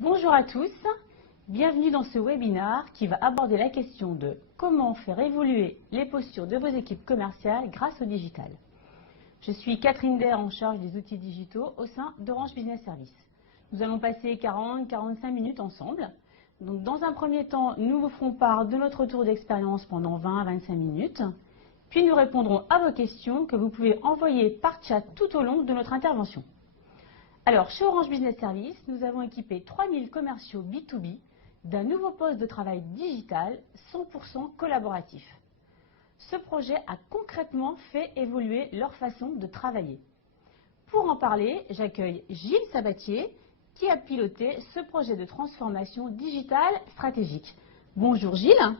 Bonjour à tous, bienvenue dans ce webinaire qui va aborder la question de comment faire évoluer les postures de vos équipes commerciales grâce au digital. Je suis Catherine Der en charge des outils digitaux au sein d'Orange Business Services. Nous allons passer 40-45 minutes ensemble. Donc, dans un premier temps, nous vous ferons part de notre retour d'expérience pendant 20-25 minutes. Puis nous répondrons à vos questions que vous pouvez envoyer par chat tout au long de notre intervention. Alors, chez Orange Business Services, nous avons équipé 3000 commerciaux B2B d'un nouveau poste de travail digital 100% collaboratif. Ce projet a concrètement fait évoluer leur façon de travailler. Pour en parler, j'accueille Gilles Sabatier, qui a piloté ce projet de transformation digitale stratégique. Bonjour Gilles.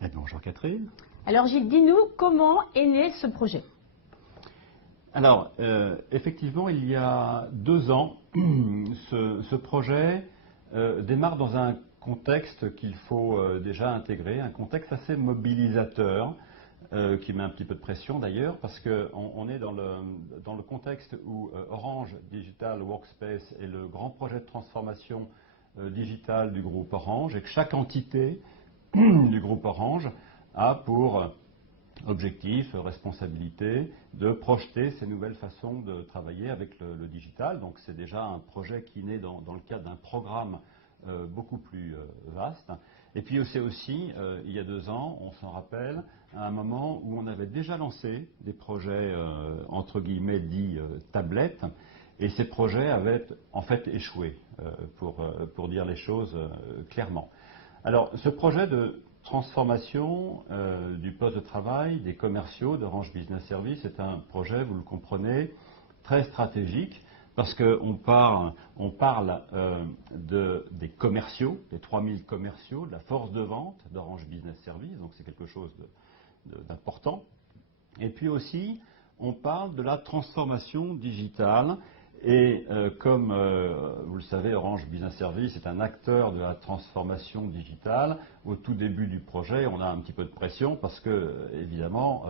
Et bonjour Catherine. Alors Gilles, dis-nous comment est né ce projet. Alors, effectivement, il y a 2 ans, ce projet démarre dans un contexte qu'il faut déjà intégrer, un contexte assez mobilisateur, qui met un petit peu de pression d'ailleurs, parce qu'on est dans le contexte où Orange Digital Workspace est le grand projet de transformation digitale du groupe Orange, et que chaque entité du groupe Orange a pour objectif, responsabilité, de projeter ces nouvelles façons de travailler avec le digital. Donc c'est déjà un projet qui naît dans le cadre d'un programme beaucoup plus vaste. Et puis c'est aussi, il y a 2 ans, on s'en rappelle, à un moment où on avait déjà lancé des projets entre guillemets dits tablettes, et ces projets avaient en fait échoué, pour dire les choses clairement. Alors ce projet de transformation du poste de travail des commerciaux d'Orange Business Services est un projet, vous le comprenez, très stratégique, parce qu'on parle des commerciaux, des 3000 commerciaux, de la force de vente d'Orange Business Services, donc c'est quelque chose d'important. Et puis aussi, on parle de la transformation digitale. Et comme vous le savez, Orange Business Services est un acteur de la transformation digitale. Au tout début du projet, on a un petit peu de pression parce que, évidemment,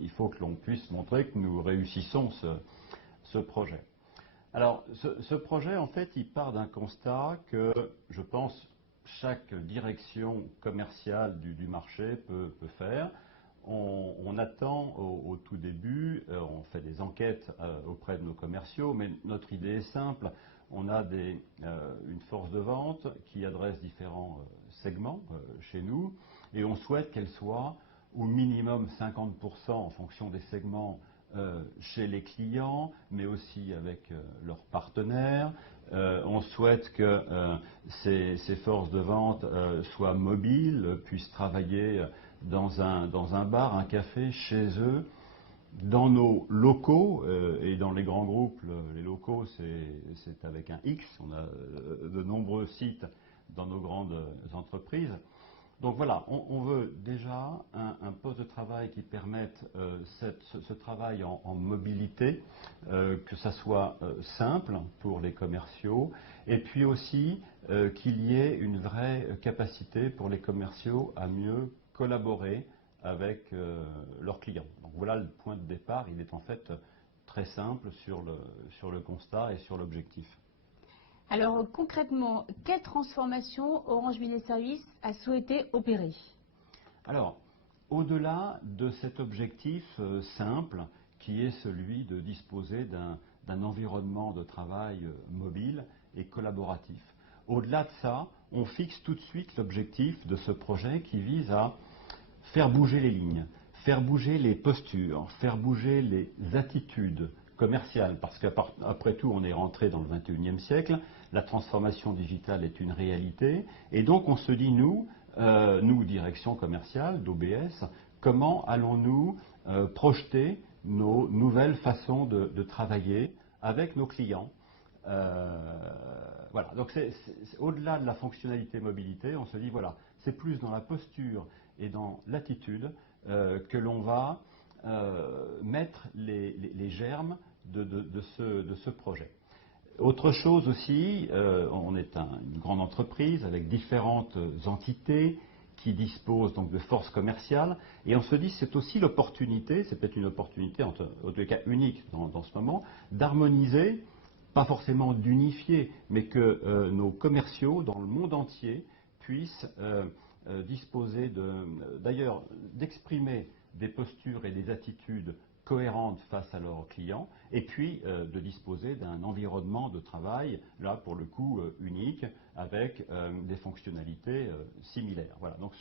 il faut que l'on puisse montrer que nous réussissons ce projet. Alors, ce projet, en fait, il part d'un constat que, je pense, chaque direction commerciale du marché peut faire. On attend au tout début, on fait des enquêtes auprès de nos commerciaux, mais notre idée est simple. On a une force de vente qui adresse différents segments chez nous, et on souhaite qu'elle soit au minimum 50% en fonction des segments chez les clients, mais aussi avec leurs partenaires. On souhaite que ces forces de vente soient mobiles, puissent travailler dans un bar, un café, chez eux, dans nos locaux, et dans les grands groupes, les locaux c'est avec un X, on a de nombreux sites dans nos grandes entreprises. Donc voilà, on veut déjà un poste de travail qui permette ce travail en mobilité, que ça soit simple pour les commerciaux, et puis aussi qu'il y ait une vraie capacité pour les commerciaux à mieux collaborer avec leurs clients. Donc voilà le point de départ, il est en fait très simple sur le constat et sur l'objectif. Alors concrètement, quelle transformation Orange Business Services a souhaité opérer? Alors, au-delà de cet objectif simple, qui est celui de disposer d'un environnement de travail mobile et collaboratif, au-delà de ça, on fixe tout de suite l'objectif de ce projet qui vise à faire bouger les lignes, faire bouger les postures, faire bouger les attitudes commerciales, parce qu'après tout, on est rentré dans le 21e siècle, la transformation digitale est une réalité, et donc on se dit, nous, direction commerciale d'OBS, comment allons-nous projeter nos nouvelles façons de travailler avec nos clients. Voilà, donc c'est au-delà de la fonctionnalité mobilité, on se dit, voilà, c'est plus dans la posture et dans l'attitude que l'on va mettre les germes de ce projet. Autre chose aussi, on est une grande entreprise avec différentes entités qui disposent donc de forces commerciales, et on se dit c'est aussi l'opportunité, c'est peut-être une opportunité en tous les cas unique dans ce moment, d'harmoniser pas forcément d'unifier, mais que nos commerciaux dans le monde entier puissent disposer d'ailleurs d'exprimer des postures et des attitudes cohérentes face à leurs clients, et puis de disposer d'un environnement de travail, là pour le coup unique, avec des fonctionnalités similaires. Voilà, donc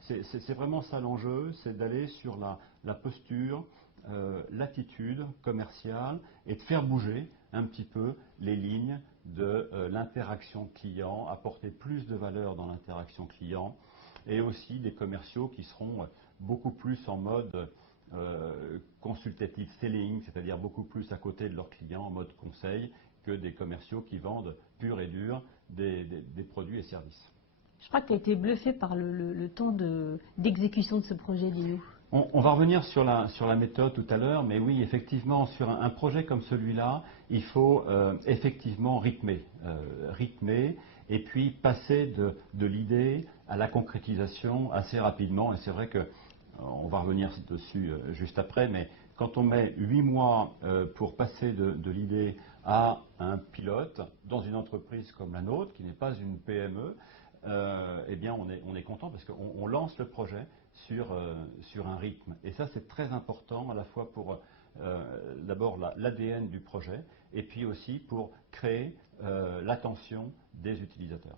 c'est vraiment ça l'enjeu, c'est d'aller sur la posture, l'attitude commerciale, et de faire bouger un petit peu les lignes de l'interaction client, apporter plus de valeur dans l'interaction client, et aussi des commerciaux qui seront beaucoup plus en mode consultative selling, c'est-à-dire beaucoup plus à côté de leurs clients en mode conseil, que des commerciaux qui vendent pur et dur des produits et services. Je crois que tu as été bluffé par le temps d'exécution de ce projet, dis-nous. On va revenir sur la méthode tout à l'heure, mais oui, effectivement, sur un projet comme celui-là, il faut effectivement rythmer, et puis passer de l'idée à la concrétisation assez rapidement. Et c'est vrai que, on va revenir dessus juste après, mais quand on met 8 mois pour passer de l'idée à un pilote dans une entreprise comme la nôtre, qui n'est pas une PME, eh bien on est content parce qu'on lance le projet sur un rythme. Et ça, c'est très important à la fois pour d'abord l'ADN du projet, et puis aussi pour créer l'attention des utilisateurs.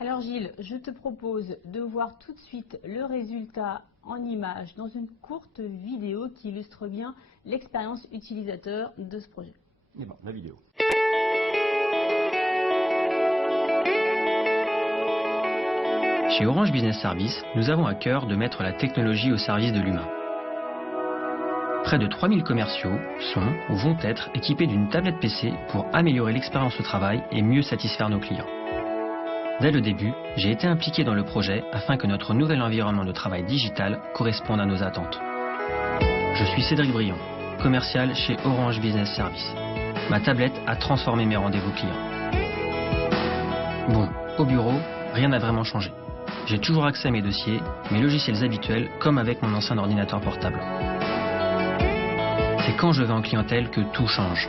Alors Gilles, je te propose de voir tout de suite le résultat en images dans une courte vidéo qui illustre bien l'expérience utilisateur de ce projet. Et bon, la vidéo. Chez Orange Business Services, nous avons à cœur de mettre la technologie au service de l'humain. Près de 3000 commerciaux sont ou vont être équipés d'une tablette PC pour améliorer l'expérience au travail et mieux satisfaire nos clients. Dès le début, j'ai été impliqué dans le projet afin que notre nouvel environnement de travail digital corresponde à nos attentes. Je suis Cédric Briand, commercial chez Orange Business Services. Ma tablette a transformé mes rendez-vous clients. Bon, au bureau, rien n'a vraiment changé. J'ai toujours accès à mes dossiers, mes logiciels habituels, comme avec mon ancien ordinateur portable. C'est quand je vais en clientèle que tout change.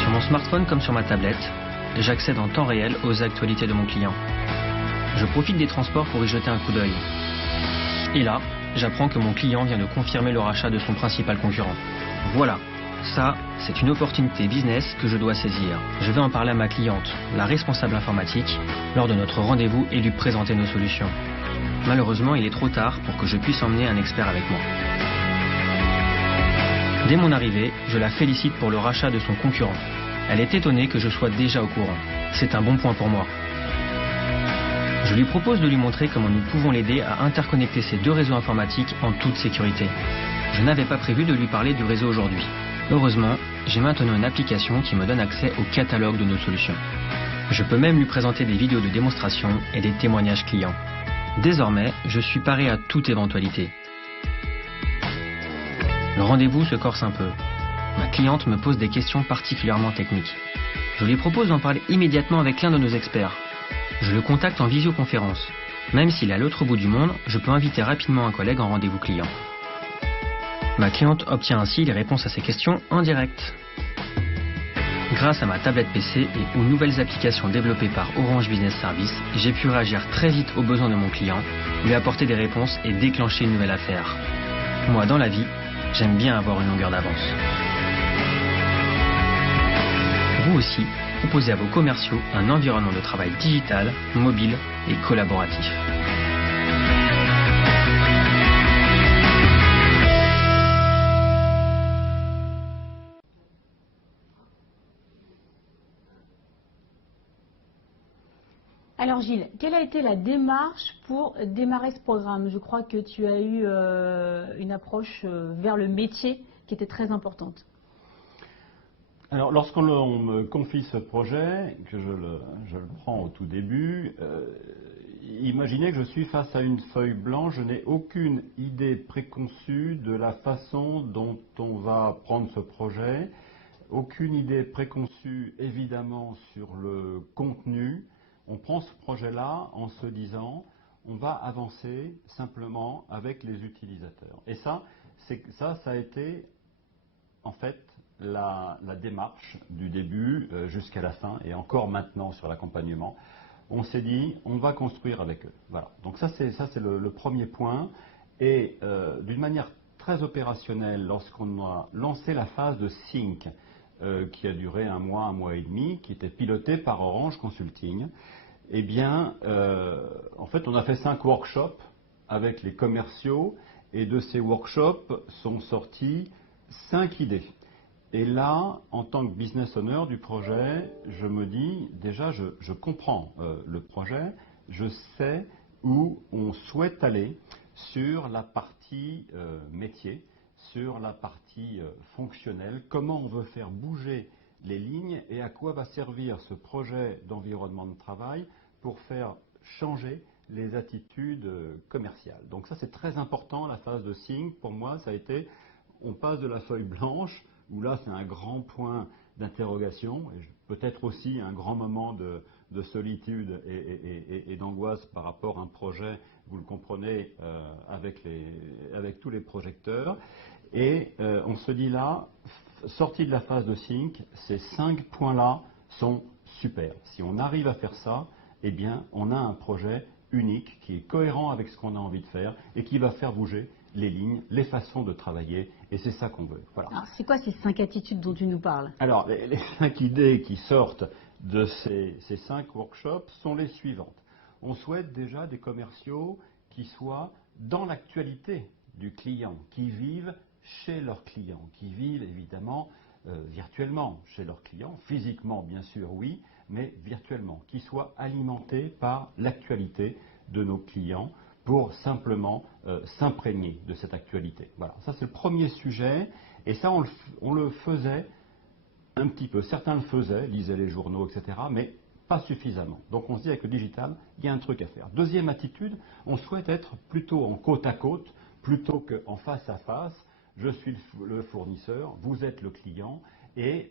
Sur mon smartphone comme sur ma tablette, j'accède en temps réel aux actualités de mon client. Je profite des transports pour y jeter un coup d'œil. Et là, j'apprends que mon client vient de confirmer le rachat de son principal concurrent. Voilà, ça, c'est une opportunité business que je dois saisir. Je vais en parler à ma cliente, la responsable informatique, lors de notre rendez-vous et lui présenter nos solutions. Malheureusement, il est trop tard pour que je puisse emmener un expert avec moi. Dès mon arrivée, je la félicite pour le rachat de son concurrent. Elle est étonnée que je sois déjà au courant. C'est un bon point pour moi. Je lui propose de lui montrer comment nous pouvons l'aider à interconnecter ces deux réseaux informatiques en toute sécurité. Je n'avais pas prévu de lui parler du réseau aujourd'hui. Heureusement, j'ai maintenant une application qui me donne accès au catalogue de nos solutions. Je peux même lui présenter des vidéos de démonstration et des témoignages clients. Désormais, je suis paré à toute éventualité. Le rendez-vous se corse un peu. Ma cliente me pose des questions particulièrement techniques. Je lui propose d'en parler immédiatement avec l'un de nos experts. Je le contacte en visioconférence. Même s'il est à l'autre bout du monde, je peux inviter rapidement un collègue en rendez-vous client. Ma cliente obtient ainsi les réponses à ses questions en direct. Grâce à ma tablette PC et aux nouvelles applications développées par Orange Business Services, j'ai pu réagir très vite aux besoins de mon client, lui apporter des réponses et déclencher une nouvelle affaire. Moi, dans la vie, j'aime bien avoir une longueur d'avance. Vous aussi, proposez à vos commerciaux un environnement de travail digital, mobile et collaboratif. Alors Gilles, quelle a été la démarche pour démarrer ce programme? Je crois que tu as eu une approche vers le métier qui était très importante. Alors, lorsqu'on me confie ce projet, que je le prends au tout début, imaginez que je suis face à une feuille blanche, je n'ai aucune idée préconçue de la façon dont on va prendre ce projet, aucune idée préconçue évidemment sur le contenu, On prend ce projet-là en se disant, on va avancer simplement avec les utilisateurs. Et ça a été en fait la démarche du début jusqu'à la fin, et encore maintenant sur l'accompagnement. On s'est dit, on va construire avec eux. Voilà. Donc ça c'est le premier point. Et d'une manière très opérationnelle, lorsqu'on a lancé la phase de Sync, qui a duré un mois et demi, qui était pilotée par Orange Consulting, eh bien, en fait, on a fait 5 workshops avec les commerciaux, et de ces workshops sont sorties 5 idées. Et là, en tant que business owner du projet, je me dis, déjà, je comprends le projet, je sais où on souhaite aller sur la partie métier, sur la partie fonctionnelle, comment on veut faire bouger les lignes et à quoi va servir ce projet d'environnement de travail pour faire changer les attitudes commerciales. Donc ça c'est très important, la phase de Sync. Pour moi, ça a été, on passe de la feuille blanche, où là c'est un grand point d'interrogation, et peut-être aussi un grand moment de solitude et d'angoisse par rapport à un projet, vous le comprenez, avec tous les projecteurs. Et on se dit là, sorti de la phase de Sync, ces 5 points-là sont super. Si on arrive à faire ça, eh bien, on a un projet unique qui est cohérent avec ce qu'on a envie de faire et qui va faire bouger les lignes, les façons de travailler, et c'est ça qu'on veut. Voilà. Alors, c'est quoi ces 5 attitudes dont tu nous parles? Alors, les 5 idées qui sortent de ces 5 workshops sont les suivantes. On souhaite déjà des commerciaux qui soient dans l'actualité du client, qui vivent chez leurs clients, qui vivent évidemment virtuellement chez leurs clients, physiquement bien sûr oui, mais virtuellement, qui soient alimentés par l'actualité de nos clients pour simplement s'imprégner de cette actualité. Voilà, ça c'est le premier sujet, et ça on le faisait un petit peu. Certains le faisaient, lisaient les journaux, etc., mais pas suffisamment. Donc on se dit avec le digital, il y a un truc à faire. Deuxième attitude, on souhaite être plutôt en côte à côte, plutôt qu'en face à face. Je suis le fournisseur, vous êtes le client, et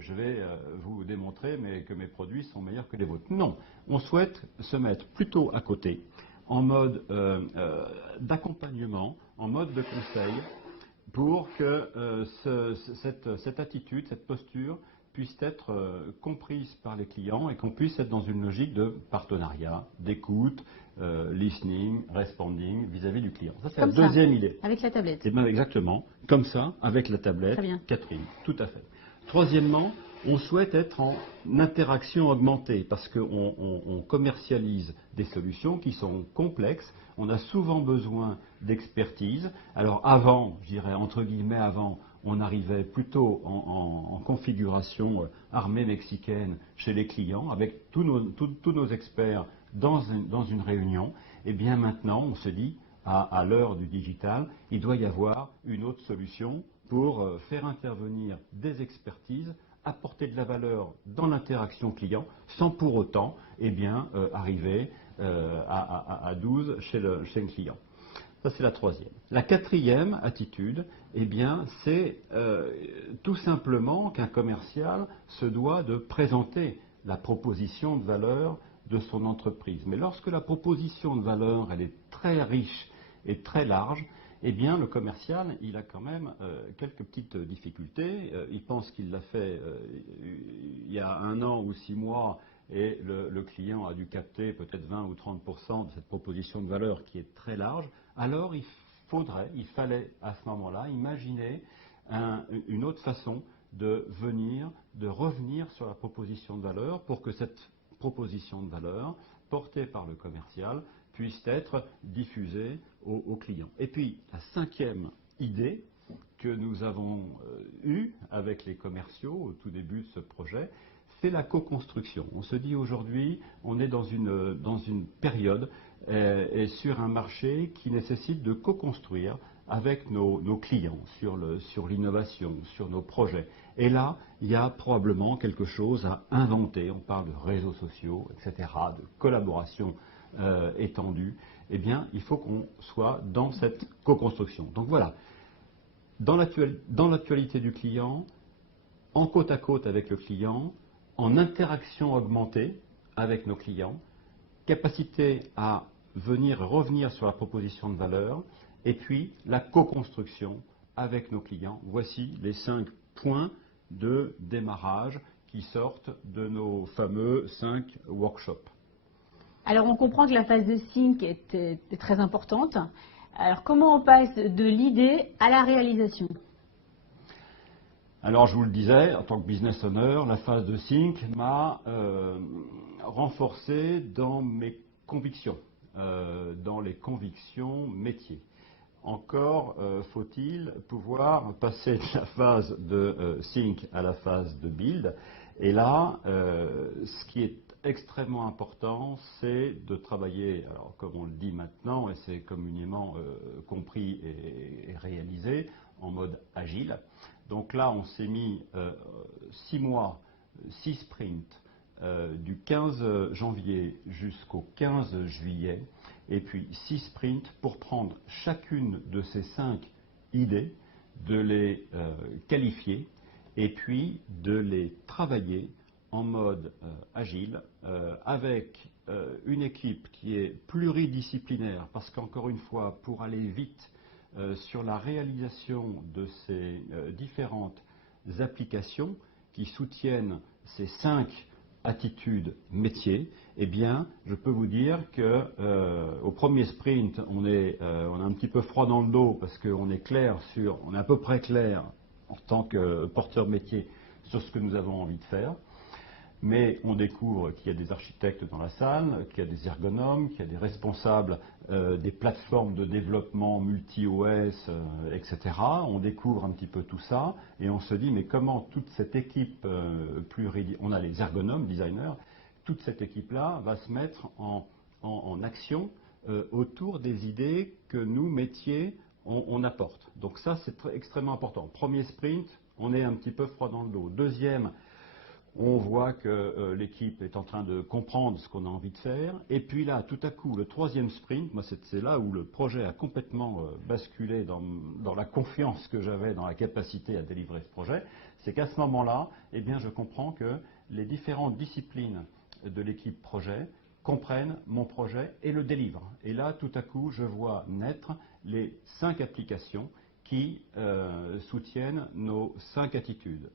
je vais vous démontrer que mes produits sont meilleurs que les vôtres. Non, on souhaite se mettre plutôt à côté, en mode d'accompagnement, en mode de conseil, pour que cette attitude, cette posture puisse être comprise par les clients et qu'on puisse être dans une logique de partenariat, d'écoute, listening, responding vis-à-vis du client. Ça, c'est la deuxième idée. Avec la tablette. Et bien exactement, comme ça, avec la tablette. Très bien. Catherine, tout à fait. Troisièmement, on souhaite être en interaction augmentée parce qu'on commercialise des solutions qui sont complexes. On a souvent besoin d'expertise. Alors avant, je dirais entre guillemets avant, on arrivait plutôt en configuration armée mexicaine chez les clients avec tous nos experts dans une réunion. Et bien maintenant, on se dit, à l'heure du digital, il doit y avoir une autre solution pour faire intervenir des expertises, apporter de la valeur dans l'interaction client, sans pour autant arriver à 12 chez le client. Ça, c'est la troisième. La quatrième attitude, c'est tout simplement qu'un commercial se doit de présenter la proposition de valeur de son entreprise. Mais lorsque la proposition de valeur, elle est très riche et très large, le commercial, il a quand même quelques petites difficultés. Il pense qu'il l'a fait il y a 1 an ou 6 mois et le client a dû capter peut-être 20 ou 30% de cette proposition de valeur qui est très large. Alors il fallait à ce moment-là imaginer une autre façon de revenir sur la proposition de valeur pour que cette proposition de valeur portée par le commercial puisse être diffusée aux clients. Et puis la 5e idée que nous avons eue avec les commerciaux au tout début de ce projet, c'est la co-construction. On se dit aujourd'hui, on est dans une période et sur un marché qui nécessite de co-construire avec nos clients sur l'innovation, sur nos projets. Et là, il y a probablement quelque chose à inventer. On parle de réseaux sociaux, etc., de collaboration étendue. Il faut qu'on soit dans cette co-construction. Donc voilà, dans l'actualité du client, en côte à côte avec le client, en interaction augmentée avec nos clients, capacité à venir et revenir sur la proposition de valeur, et puis la co-construction avec nos clients. Voici les 5 points de démarrage qui sortent de nos fameux 5 workshops. Alors on comprend que la phase de sync est très importante. Alors comment on passe de l'idée à la réalisation? Alors je vous le disais, en tant que business owner, la phase de sync m'a renforcé dans mes convictions, dans les convictions métiers. Encore faut-il pouvoir passer de la phase de think à la phase de build. Et là, ce qui est extrêmement important, c'est de travailler, alors comme on le dit maintenant, et c'est communément compris et réalisé, en mode agile. Donc là, on s'est mis 6 mois, 6 sprints, du 15 janvier jusqu'au 15 juillet, et puis 6 sprints pour prendre chacune de ces 5 idées, de les qualifier, et puis de les travailler en mode agile, avec une équipe qui est pluridisciplinaire, parce qu'encore une fois, pour aller vite sur la réalisation de ces différentes applications qui soutiennent ces 5 attitudes métiers, eh bien, je peux vous dire que au premier sprint, on a un petit peu froid dans le dos parce qu'on est clair on est à peu près clair en tant que porteur métier sur ce que nous avons envie de faire. Mais on découvre qu'il y a des architectes dans la salle, qu'il y a des ergonomes, qu'il y a des responsables des plateformes de développement multi-OS, etc. On découvre un petit peu tout ça et on se dit mais comment toute cette équipe on a les ergonomes, designers, toute cette équipe-là va se mettre en action autour des idées que nous, métiers, on apporte. Donc ça c'est extrêmement important. Premier sprint, on est un petit peu froid dans le dos. Deuxième, on voit que l'équipe est en train de comprendre ce qu'on a envie de faire. Et puis là, tout à coup, le troisième sprint, moi c'est là où le projet a complètement basculé dans la confiance que j'avais dans la capacité à délivrer ce projet. C'est qu'à ce moment-là, eh bien, je comprends que les différentes disciplines de l'équipe projet comprennent mon projet et le délivrent. Et là, tout à coup, je vois naître les 5 applications qui soutiennent nos 5 attitudes.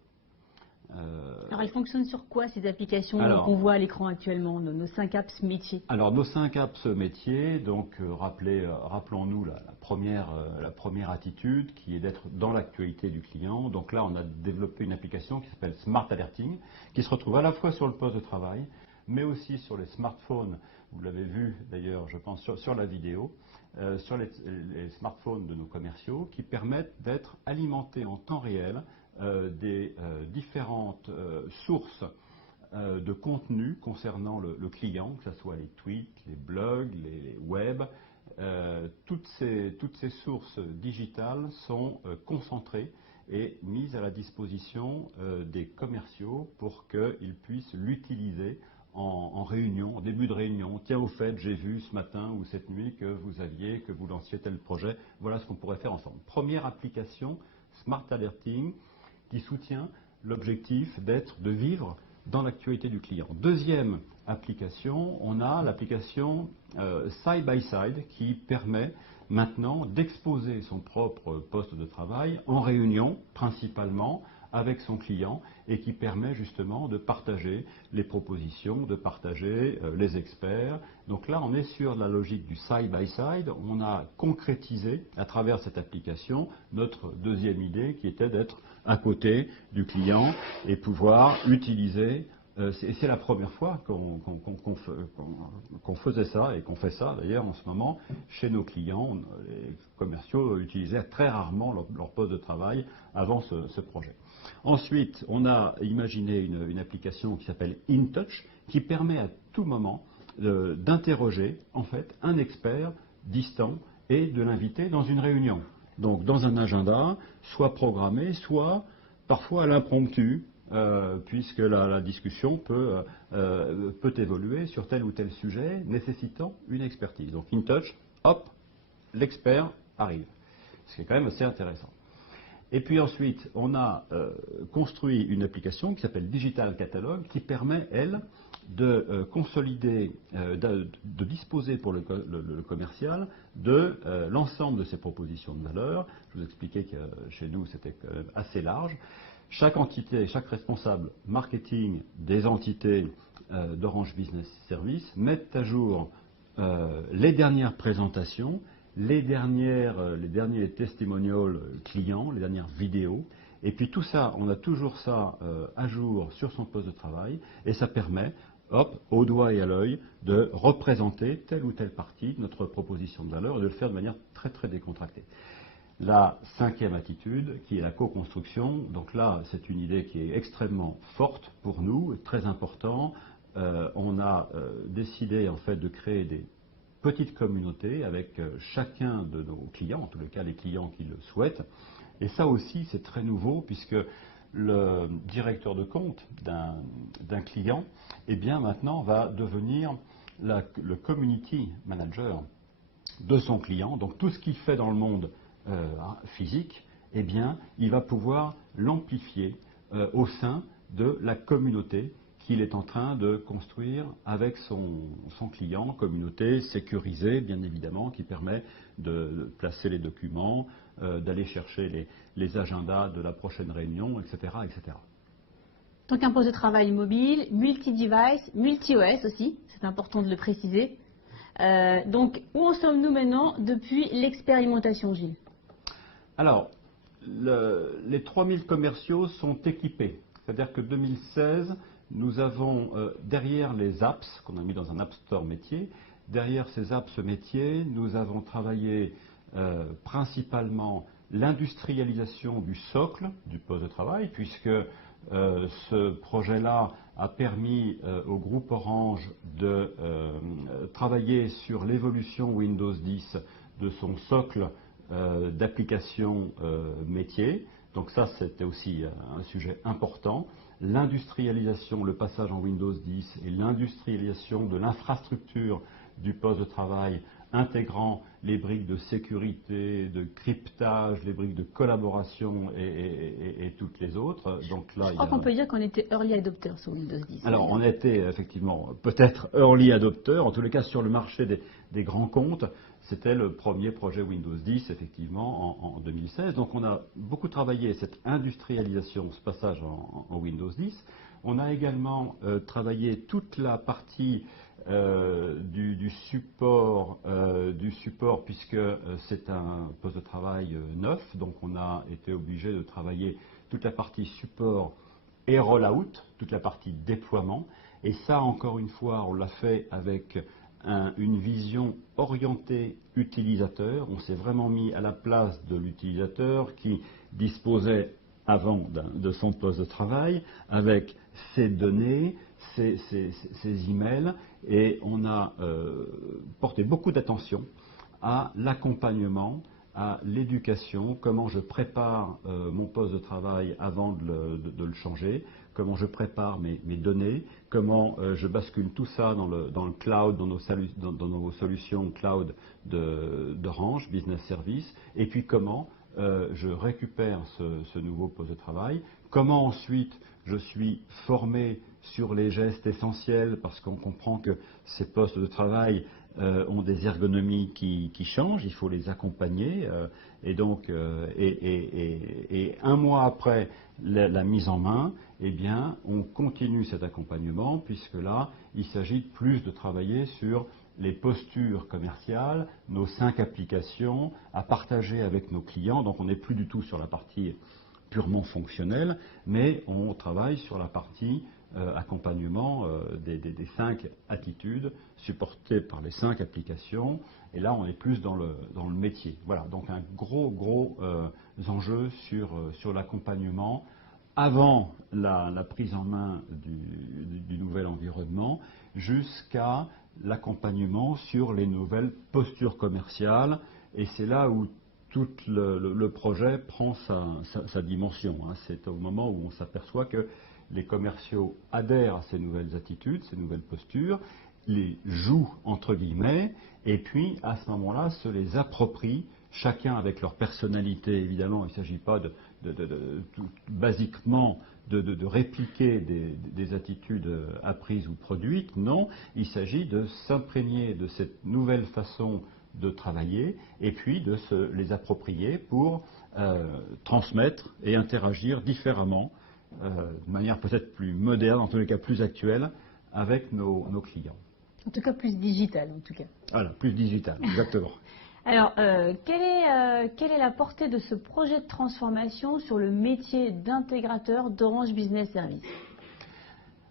Alors, elles fonctionnent sur quoi ces applications qu'on voit à l'écran actuellement, nos 5 apps métiers? Alors, nos 5 apps métiers, donc rappelons-nous la première attitude qui est d'être dans l'actualité du client. Donc là, on a développé une application qui s'appelle Smart Alerting, qui se retrouve à la fois sur le poste de travail, mais aussi sur les smartphones. Vous l'avez vu d'ailleurs, je pense, sur la vidéo, sur les smartphones de nos commerciaux, qui permettent d'être alimentés en temps réel des différentes sources de contenu concernant le client, que ce soit les tweets, les blogs, les web. Toutes ces sources digitales sont concentrées et mises à la disposition des commerciaux pour qu'ils puissent l'utiliser en réunion, en début de réunion. Tiens, au fait, j'ai vu ce matin ou cette nuit que vous lanciez tel projet. Voilà ce qu'on pourrait faire ensemble. Première application, Smart Alerting, qui soutient l'objectif de vivre dans l'actualité du client. Deuxième application, on a l'application Side by Side qui permet maintenant d'exposer son propre poste de travail en réunion principalement avec son client et qui permet justement de partager les propositions, de partager les experts. Donc là, on est sur la logique du side by side. On a concrétisé à travers cette application notre deuxième idée qui était d'être à côté du client et pouvoir utiliser. C'est la première fois qu'on faisait ça et qu'on fait ça d'ailleurs en ce moment chez nos clients. Les commerciaux utilisaient très rarement leur poste de travail avant ce projet. Ensuite, on a imaginé une application qui s'appelle InTouch qui permet à tout moment d'interroger en fait un expert distant et de l'inviter dans une réunion. Donc dans un agenda, soit programmé, soit parfois à l'impromptu, puisque la discussion peut évoluer sur tel ou tel sujet nécessitant une expertise. Donc InTouch, hop, l'expert arrive. Ce qui est quand même assez intéressant. Et puis ensuite, on a construit une application qui s'appelle Digital Catalog qui permet, elle, de consolider, de disposer pour le commercial de l'ensemble de ses propositions de valeur. Je vous expliquais que chez nous c'était quand même assez large. Chaque entité, chaque responsable marketing des entités d'Orange Business Services mettent à jour les dernières présentations, les derniers testimonials clients, les dernières vidéos. Et puis tout ça, on a toujours ça à jour sur son poste de travail et ça permet, hop, au doigt et à l'œil, de représenter telle ou telle partie de notre proposition de valeur et de le faire de manière très très décontractée. La cinquième attitude, qui est la co-construction, donc là c'est une idée qui est extrêmement forte pour nous, très important. On a décidé en fait de créer des petites communautés avec chacun de nos clients, en tous les cas les clients qui le souhaitent. Et ça aussi, c'est très nouveau puisque le directeur de compte d'un client, eh bien maintenant va devenir le community manager de son client. Donc tout ce qu'il fait dans le monde physique, eh bien, il va pouvoir l'amplifier au sein de la communauté qu'il est en train de construire avec son client, communauté sécurisée bien évidemment, qui permet de placer les documents, d'aller chercher les agendas de la prochaine réunion, etc., etc. Donc un poste de travail mobile, multi-device, multi-OS aussi, c'est important de le préciser. Donc où en sommes-nous maintenant depuis l'expérimentation, Gilles? Alors, les 3000 commerciaux sont équipés, c'est-à-dire que 2016, nous avons derrière les apps qu'on a mis dans un App Store métier, derrière ces apps métiers, nous avons travaillé principalement l'industrialisation du socle du poste de travail, puisque ce projet-là a permis au groupe Orange de travailler sur l'évolution Windows 10 de son socle d'applications métiers. Donc ça, c'était aussi un sujet important. L'industrialisation, le passage en Windows 10 et l'industrialisation de l'infrastructure du poste de travail intégrant les briques de sécurité, de cryptage, les briques de collaboration et toutes les autres. Donc là, je crois qu'on peut dire qu'on était early adopter sur Windows 10. Alors on était effectivement peut-être early adopter, en tous les cas sur le marché des grands comptes. C'était le premier projet Windows 10, effectivement, en 2016. Donc on a beaucoup travaillé cette industrialisation, ce passage en Windows 10. On a également travaillé toute la partie du support, puisque c'est un poste de travail neuf. Donc on a été obligé de travailler toute la partie support et rollout, toute la partie déploiement. Et ça, encore une fois, on l'a fait avec une vision orientée utilisateur. On s'est vraiment mis à la place de l'utilisateur qui disposait avant de son poste de travail avec ses données, ses emails, et on a porté beaucoup d'attention à l'accompagnement, à l'éducation, comment je prépare mon poste de travail avant de le changer, comment je prépare mes données, comment je bascule tout ça dans le cloud, dans nos solutions cloud d'Orange Business Services, et puis comment je récupère ce nouveau poste de travail, comment ensuite je suis formé sur les gestes essentiels, parce qu'on comprend que ces postes de travail ont des ergonomies qui changent, il faut les accompagner, et donc et un mois après la mise en main, eh bien, on continue cet accompagnement, puisque là, il s'agit plus de travailler sur les postures commerciales, nos 5 applications à partager avec nos clients. Donc on n'est plus du tout sur la partie purement fonctionnelle, mais on travaille sur la partie accompagnement des 5 attitudes supportées par les 5 applications. Et là, on est plus dans le métier. Voilà, donc un gros enjeu sur l'accompagnement avant la prise en main du nouvel environnement, jusqu'à l'accompagnement sur les nouvelles postures commerciales. Et c'est là où tout le projet prend sa dimension. C'est au moment où on s'aperçoit que les commerciaux adhèrent à ces nouvelles attitudes, ces nouvelles postures, les jouent entre guillemets, et puis à ce moment-là se les approprient, chacun avec leur personnalité évidemment. Il ne s'agit pas basiquement de répliquer des attitudes apprises ou produites. Non, il s'agit de s'imprégner de cette nouvelle façon de travailler et puis de se les approprier pour transmettre et interagir différemment, de manière peut-être plus moderne, en tous les cas plus actuelle, avec nos clients. En tout cas, plus digital, en tout cas. Voilà, plus digital, exactement. Alors, quelle est la portée de ce projet de transformation sur le métier d'intégrateur d'Orange Business Services?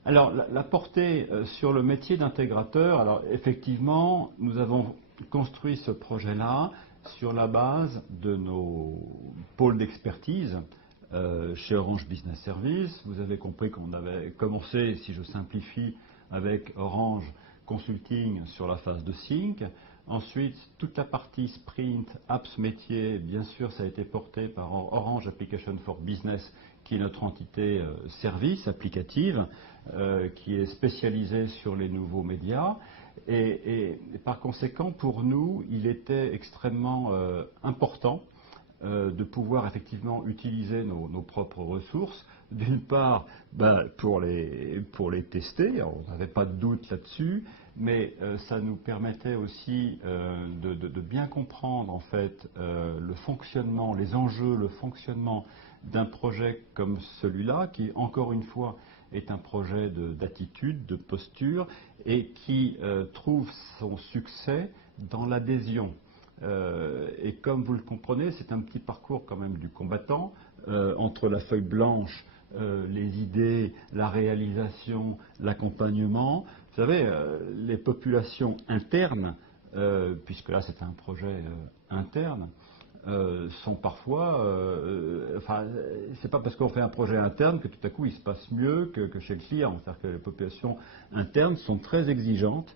Alors, la portée sur le métier d'intégrateur, alors effectivement, nous avons construit ce projet-là sur la base de nos pôles d'expertise chez Orange Business Services. Vous avez compris qu'on avait commencé, si je simplifie, avec Orange Consulting sur la phase de Sync. Ensuite, toute la partie Sprint, Apps métier, bien sûr, ça a été porté par Orange Application for Business, qui est notre entité service applicative, qui est spécialisée sur les nouveaux médias. Et par conséquent, pour nous, il était extrêmement important de pouvoir effectivement utiliser nos propres ressources. D'une part, pour les tester, on n'avait pas de doute là-dessus, mais ça nous permettait aussi de bien comprendre en fait le fonctionnement, les enjeux, le fonctionnement d'un projet comme celui-là, qui encore une fois est un projet d'attitude, de posture, et qui trouve son succès dans l'adhésion. Et comme vous le comprenez, c'est un petit parcours quand même du combattant, entre la feuille blanche, les idées, la réalisation, l'accompagnement. Vous savez, les populations internes, puisque là c'est un projet interne, sont parfois, enfin, c'est pas parce qu'on fait un projet interne que tout à coup il se passe mieux que chez le client. C'est-à-dire que les populations internes sont très exigeantes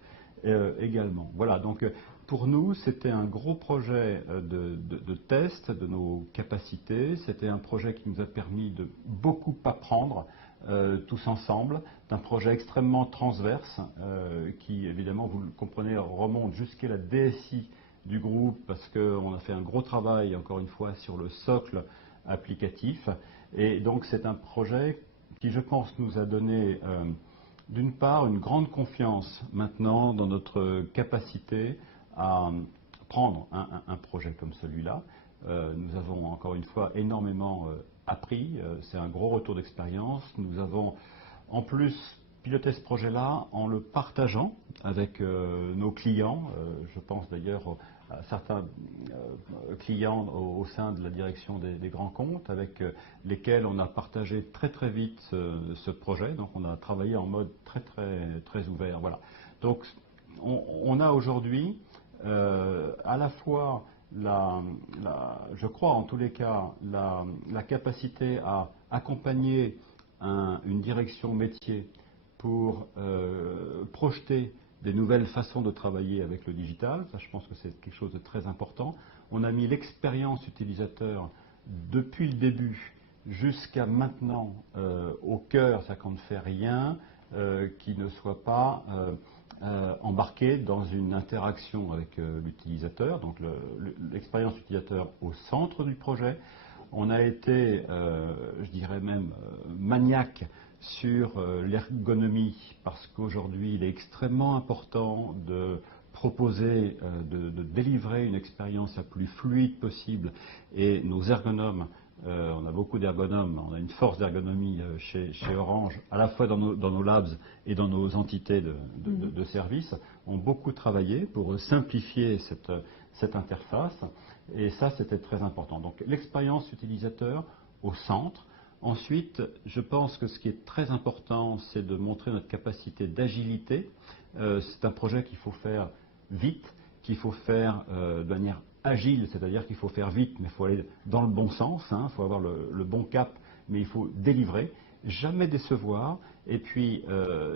également. Voilà, donc pour nous, c'était un gros projet de test de nos capacités. C'était un projet qui nous a permis de beaucoup apprendre tous ensemble, d'un projet extrêmement transverse qui, évidemment, vous le comprenez, remonte jusqu'à la DSI du groupe parce qu'on a fait un gros travail, encore une fois, sur le socle applicatif. Et donc, c'est un projet qui, je pense, nous a donné, d'une part, une grande confiance maintenant dans notre capacité à prendre un projet comme celui-là. Nous avons encore une fois énormément appris, c'est un gros retour d'expérience. Nous avons en plus piloté ce projet-là en le partageant avec nos clients. Je pense d'ailleurs à certains clients au sein de la direction des grands comptes avec lesquels on a partagé très très vite ce projet. Donc on a travaillé en mode très très très ouvert. Voilà. Donc on a aujourd'hui à la fois je crois en tous les cas, la capacité à accompagner une direction métier pour projeter des nouvelles façons de travailler avec le digital. Ça, je pense que c'est quelque chose de très important. On a mis l'expérience utilisateur depuis le début jusqu'à maintenant au cœur, c'est-à-dire qu'on ne fait rien qui ne soit pas embarqué dans une interaction avec l'utilisateur, donc l'expérience utilisateur au centre du projet. On a été, je dirais même, maniaque sur l'ergonomie, parce qu'aujourd'hui, il est extrêmement important de proposer, de délivrer une expérience la plus fluide possible. Et nos ergonomes, on a beaucoup d'ergonomes, on a une force d'ergonomie chez Orange, à la fois dans nos labs et dans nos entités de services, ont beaucoup travaillé pour simplifier cette interface. Et ça, c'était très important. Donc l'expérience utilisateur au centre. Ensuite, je pense que ce qui est très important, c'est de montrer notre capacité d'agilité. C'est un projet qu'il faut faire vite, qu'il faut faire de manière agile, c'est-à-dire qu'il faut faire vite, mais il faut aller dans le bon sens, il faut avoir le bon cap, mais il faut délivrer, jamais décevoir, et puis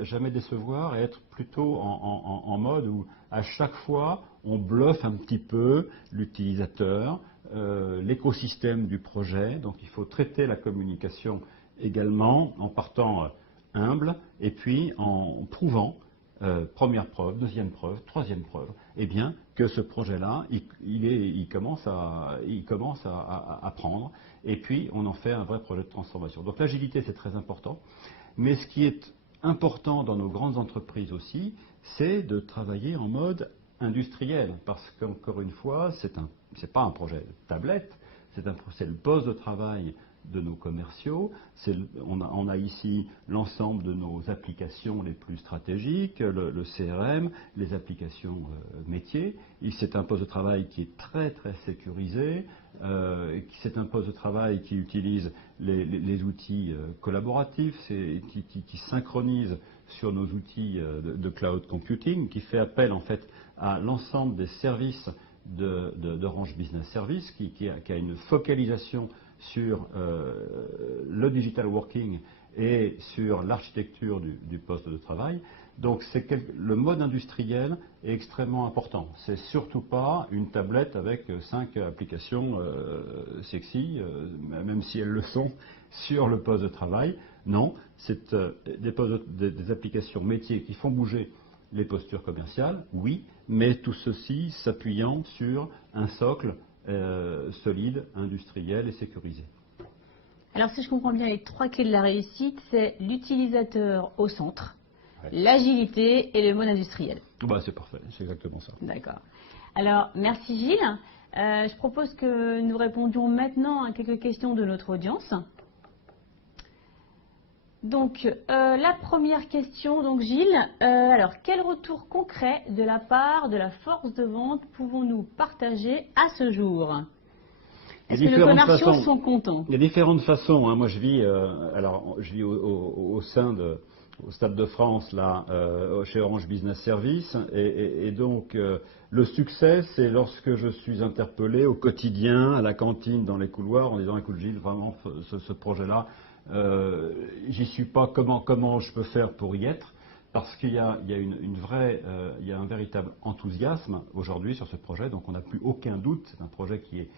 jamais décevoir et être plutôt en mode où à chaque fois on bluffe un petit peu l'utilisateur, l'écosystème du projet. Donc il faut traiter la communication également en partant humble et puis en prouvant, première preuve, deuxième preuve, troisième preuve, eh bien que ce projet-là, il commence à prendre, et puis on en fait un vrai projet de transformation. Donc l'agilité, c'est très important, mais ce qui est important dans nos grandes entreprises aussi, c'est de travailler en mode industriel, parce qu'encore une fois, c'est pas un projet tablette, c'est le poste de travail de nos commerciaux. On a ici l'ensemble de nos applications les plus stratégiques, le CRM, les applications métiers. C'est un poste de travail qui est très très sécurisé. C'est un poste de travail qui utilise les outils collaboratifs, qui synchronise sur nos outils de cloud computing, qui fait appel en fait à l'ensemble des services d'Orange Business Service, qui a une focalisation sur le digital working et sur l'architecture du poste de travail. Donc le mode industriel est extrêmement important. C'est surtout pas une tablette avec 5 applications sexy, même si elles le sont, sur le poste de travail. Non, c'est des applications métiers qui font bouger les postures commerciales, oui, mais tout ceci s'appuyant sur un socle solide, industriel et sécurisé. Alors si je comprends bien, les 3 clés de la réussite, c'est l'utilisateur au centre, Ouais. l'agilité et le mode industriel. Bah, c'est parfait, c'est exactement ça. D'accord. Alors merci Gilles. Je propose que nous répondions maintenant à quelques questions de notre audience. Donc, la première question, donc Gilles, alors quel retour concret de la part de la force de vente pouvons-nous partager à ce jour? Est-ce que les commerciaux sont contents? Il y a différentes façons. Hein. Moi, je vis au Stade de France, là, chez Orange Business Service, et donc le succès, c'est lorsque je suis interpellé au quotidien, à la cantine, dans les couloirs, en disant, écoute Gilles, vraiment, ce projet-là, j'y suis pas, comment je peux faire pour y être, parce qu'il y a un véritable enthousiasme aujourd'hui sur ce projet, donc on n'a plus aucun doute, c'est un projet qui est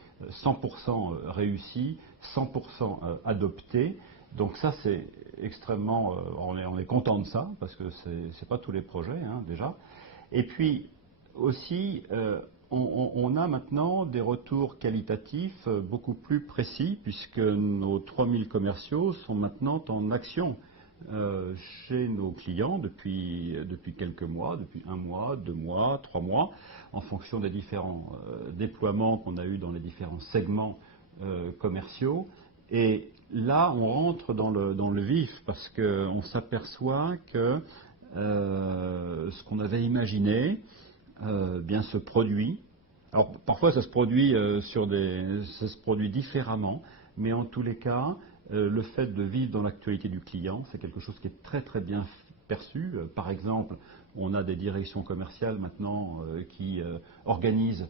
100% réussi, 100% adopté, donc ça c'est extrêmement, on est content de ça, parce que c'est pas tous les projets hein, déjà, et puis aussi on a maintenant des retours qualitatifs beaucoup plus précis, puisque nos 3000 commerciaux sont maintenant en action chez nos clients depuis quelques mois, depuis 1 mois, 2 mois, 3 mois, en fonction des différents déploiements qu'on a eus dans les différents segments commerciaux. Et là, on rentre dans le vif, parce qu'on s'aperçoit que ce qu'on avait imaginé bien se produit. Alors parfois ça se produit ça se produit différemment, mais en tous les cas, le fait de vivre dans l'actualité du client, c'est quelque chose qui est très très bien perçu. Par exemple, on a des directions commerciales maintenant qui organisent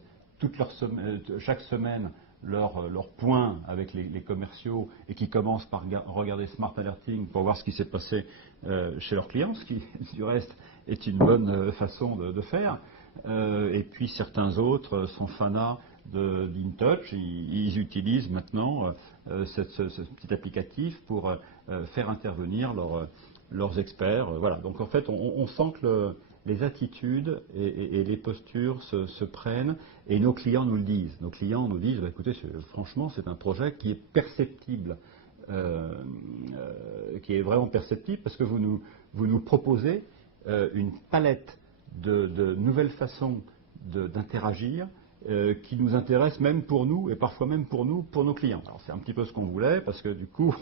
chaque semaine leur point avec les commerciaux, et qui commencent par regarder Smart Alerting pour voir ce qui s'est passé chez leurs clients, ce qui du reste est une bonne façon de faire. Et puis certains autres sont fanats d'InTouch, ils utilisent maintenant ce petit applicatif pour faire intervenir leurs experts. Voilà. Donc en fait, on sent que les attitudes et les postures se prennent, et nos clients nous le disent. Nos clients nous disent, bah, écoutez, franchement, c'est un projet qui est perceptible, qui est vraiment perceptible, parce que vous nous proposez une palette de nouvelles façons d'interagir qui nous intéressent même pour nous, et parfois même pour nos clients. Alors c'est un petit peu ce qu'on voulait, parce que du coup,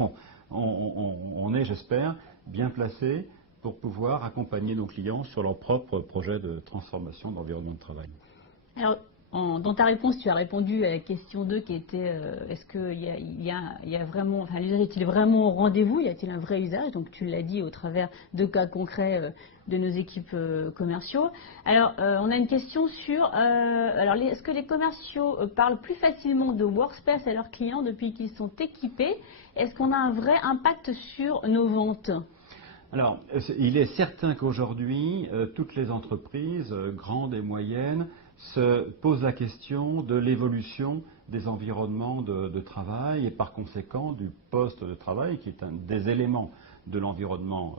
on est, j'espère, bien placé pour pouvoir accompagner nos clients sur leur propre projet de transformation d'environnement de travail. Alors, dans ta réponse, tu as répondu à la question 2 qui était est-ce qu'il y a vraiment, enfin, l'usage est-il vraiment au rendez-vous? Y a-t-il un vrai usage? Donc tu l'as dit au travers de cas concrets de nos équipes commerciaux. Alors, on a une question sur alors est-ce que les commerciaux parlent plus facilement de Workspace à leurs clients depuis qu'ils sont équipés? Est-ce qu'on a un vrai impact sur nos ventes? Alors, il est certain qu'aujourd'hui, toutes les entreprises, grandes et moyennes, se posent la question de l'évolution des environnements de travail, et par conséquent du poste de travail, qui est un des éléments de l'environnement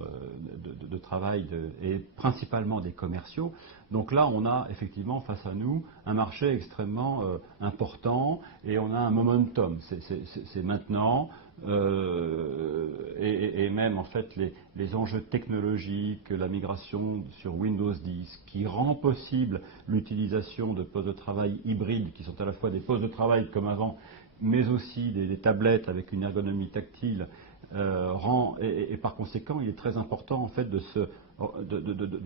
de travail et principalement des commerciaux. Donc là, on a effectivement face à nous un marché extrêmement important et on a un momentum. C'est maintenant. Et même en fait les enjeux technologiques, la migration sur Windows 10 qui rend possible l'utilisation de postes de travail hybrides qui sont à la fois des postes de travail comme avant mais aussi des tablettes avec une ergonomie tactile et par conséquent il est très important en fait de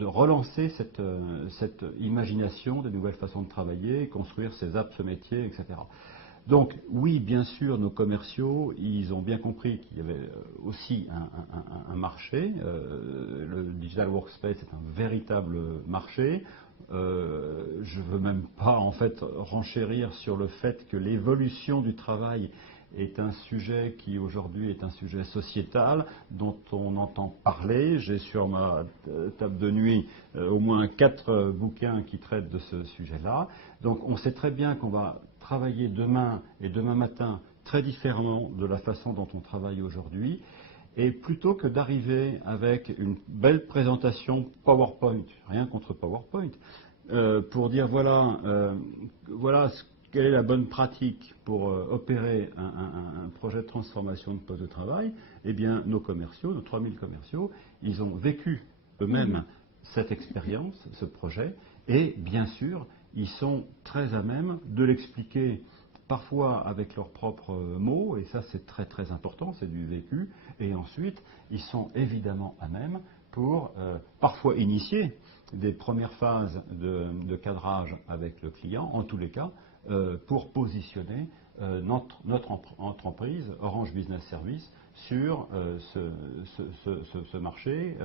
relancer cette imagination de nouvelles façons de travailler, construire ces apps, ce métier, etc. Donc oui, bien sûr, nos commerciaux, ils ont bien compris qu'il y avait aussi un marché. Le Digital Workspace est un véritable marché. Je ne veux même pas en fait renchérir sur le fait que l'évolution du travail est un sujet qui aujourd'hui est un sujet sociétal dont on entend parler. J'ai sur ma table de nuit au moins 4 bouquins qui traitent de ce sujet-là. Donc on sait très bien qu'on va travailler demain et demain matin très différemment de la façon dont on travaille aujourd'hui. Et plutôt que d'arriver avec une belle présentation PowerPoint, rien contre PowerPoint, pour dire voilà quelle est la bonne pratique pour opérer un projet de transformation de poste de travail, eh bien nos commerciaux, nos 3000 commerciaux, ils ont vécu eux-mêmes cette expérience, ce projet, et bien sûr, ils sont très à même de l'expliquer parfois avec leurs propres mots, et ça c'est très très important, c'est du vécu, et ensuite ils sont évidemment à même pour parfois initier des premières phases de cadrage avec le client, en tous les cas, pour positionner notre entreprise, Orange Business Service, sur ce marché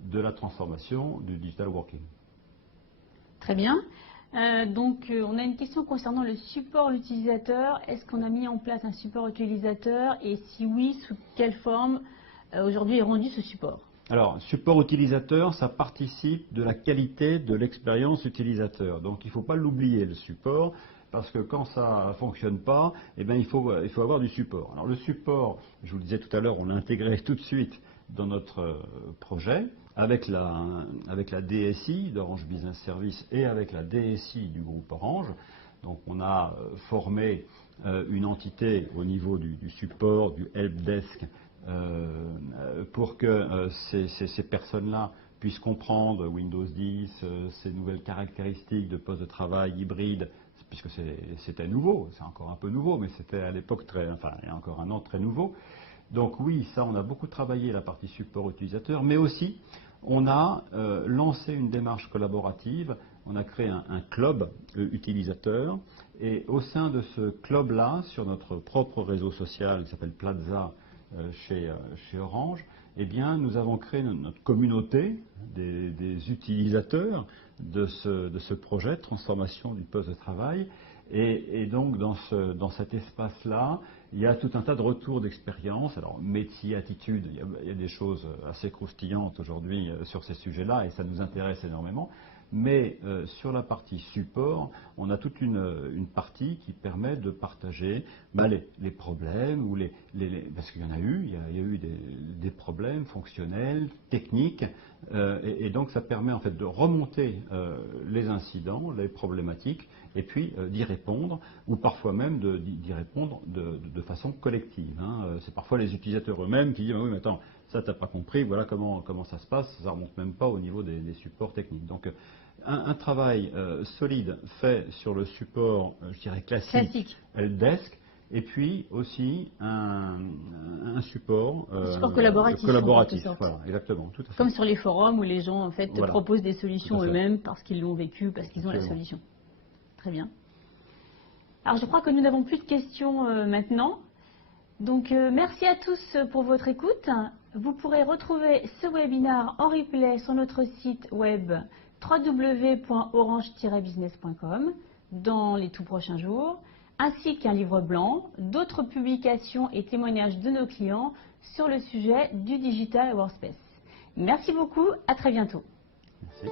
de la transformation du digital working. Très bien. Donc, on a une question concernant le support utilisateur. Est-ce qu'on a mis en place un support utilisateur et si oui, sous quelle forme aujourd'hui est rendu ce support? Alors, support utilisateur, ça participe de la qualité de l'expérience utilisateur. Donc, il ne faut pas l'oublier, le support, parce que quand ça ne fonctionne pas, eh bien, il faut avoir du support. Alors, le support, je vous le disais tout à l'heure, on l'a intégré tout de suite dans notre projet, avec la DSI d'Orange Business Service et avec la DSI du groupe Orange. Donc on a formé une entité au niveau du support, du helpdesk, pour que ces personnes-là puissent comprendre Windows 10, ces nouvelles caractéristiques de poste de travail hybride, puisque c'était nouveau, c'est encore un peu nouveau, mais c'était à l'époque il y a encore un an très nouveau. Donc oui, ça, on a beaucoup travaillé la partie support utilisateur, mais aussi on a lancé une démarche collaborative, on a créé un club utilisateur, et au sein de ce club-là, sur notre propre réseau social qui s'appelle Plaza chez Orange, eh bien, nous avons créé notre communauté des utilisateurs de ce projet de transformation du poste de travail. Et donc, dans cet espace-là, il y a tout un tas de retours d'expérience. Alors, métier, attitude, il y a des choses assez croustillantes aujourd'hui sur ces sujets-là, et ça nous intéresse énormément. Mais sur la partie support, on a toute une partie qui permet de partager les problèmes, parce qu'il y en a eu, il y a eu des problèmes fonctionnels, techniques, et donc ça permet en fait de remonter les incidents, les problématiques, et puis d'y répondre, ou parfois même d'y répondre de façon collective. C'est parfois les utilisateurs eux-mêmes qui disent oui, mais attends, ça t'as pas compris, voilà comment ça se passe, ça remonte même pas au niveau des supports techniques. Donc un travail solide fait sur le support, je dirais classique. Helpdesk, et puis aussi un support collaboratif. Voilà, exactement, tout à fait. Comme sur les forums où les gens en fait proposent des solutions eux-mêmes parce qu'ils l'ont vécu, parce qu'ils ont la solution. Très bien. Alors je crois que nous n'avons plus de questions maintenant. Donc merci à tous pour votre écoute. Vous pourrez retrouver ce webinaire en replay sur notre site web www.orange-business.com dans les tout prochains jours, ainsi qu'un livre blanc, d'autres publications et témoignages de nos clients sur le sujet du Digital Workspace. Merci beaucoup, à très bientôt. Merci.